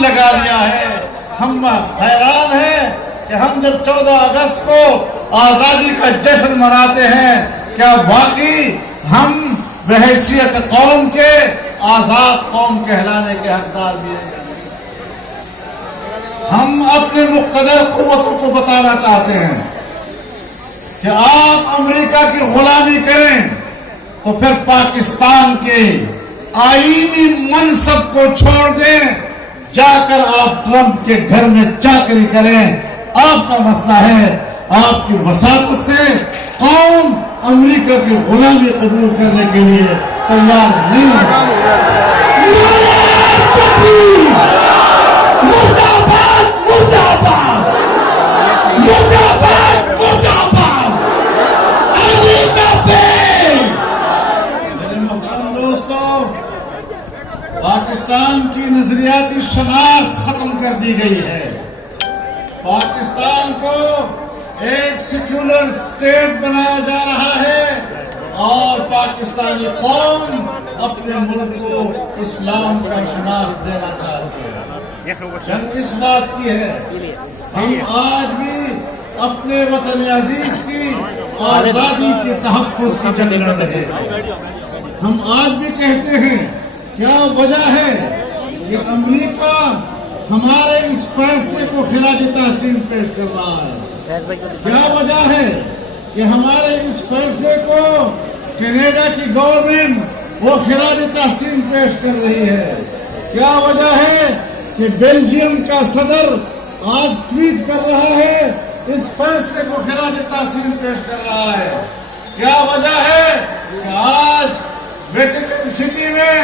الزام لگا دیا ہے۔ ہم حیران ہیں کہ ہم جب 14 اگست کو آزادی کا جشن مناتے ہیں، کیا واقعی ہم بحیثیت قوم کے آزاد قوم کہلانے کے حقدار بھی ہیں؟ ہم اپنے مقتدر قوتوں کو بتانا چاہتے ہیں کہ آپ امریکہ کی غلامی کریں تو پھر پاکستان کے آئینی منصب کو چھوڑ دیں، جا کر آپ ٹرمپ کے گھر میں چاکری کریں۔ آپ کا مسئلہ ہے، آپ کی وساطت سے قوم امریکہ کی غلامی قبول کرنے کے لیے تیار نہیں ہے۔ پاکستان کی نظریاتی شناخت ختم کر دی گئی ہے۔ پاکستان کو ایک سیکولر اسٹیٹ بنایا جا رہا ہے اور پاکستانی قوم اپنے ملک کو اسلام کا شناخت دینا چاہتی ہے۔ جنگ اس بات کی ہے، ہم آج بھی اپنے وطن عزیز کی آزادی کے تحفظ کی جنگ لڑ رہے ہیں۔ ہم آج بھی کہتے ہیں، کیا وجہ ہے کہ امریکہ ہمارے اس فیصلے کو خراج تحسین پیش کر رہا ہے؟ کیا وجہ ہے کہ ہمارے اس فیصلے کو کینیڈا کی گورنمنٹ وہ خراج تحسین پیش کر رہی ہے؟ کیا وجہ ہے کہ بیلجیم کا صدر آج ٹویٹ کر رہا ہے، اس فیصلے کو خراج تحسین پیش کر رہا ہے؟ کیا وجہ ہے کہ آج ویٹیکن سٹی میں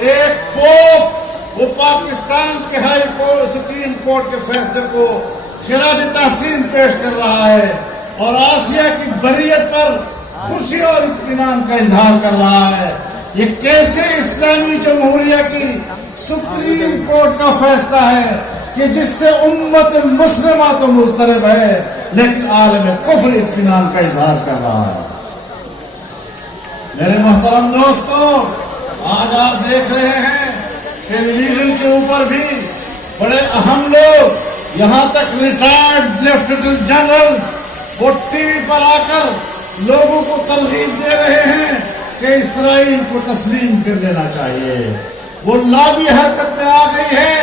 ایک پوپ وہ پاکستان کے ہائی کورٹ سپریم کورٹ کے فیصلے کو خراج تحسین پیش کر رہا ہے اور آسیہ کی بریت پر خوشی اور اطمینان کا اظہار کر رہا ہے؟ یہ کیسے اسلامی جمہوریہ کی سپریم کورٹ کا فیصلہ ہے کہ جس سے امت مسلمہ تو مضطرب ہے لیکن عالم کفر اطمینان کا اظہار کر رہا ہے؟ میرے محترم دوستو، آج آپ دیکھ رہے ہیں ٹیلی ویژن کے اوپر بھی بڑے اہم لوگ، یہاں تک ریٹائرڈ لیفٹیننٹ جنرل وہ ٹی وی پر آ کر لوگوں کو ترغیب دے رہے ہیں کہ اسرائیل کو تسلیم کر لینا چاہیے۔ وہ لابی حرکت میں آ گئی ہے،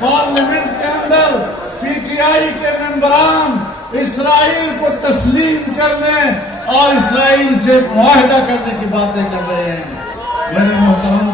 پارلیمنٹ کے اندر پی ٹی آئی کے ممبران اسرائیل کو تسلیم کرنے اور اسرائیل سے معاہدہ کرنے کی باتیں کر رہے ہیں۔ میرے محترم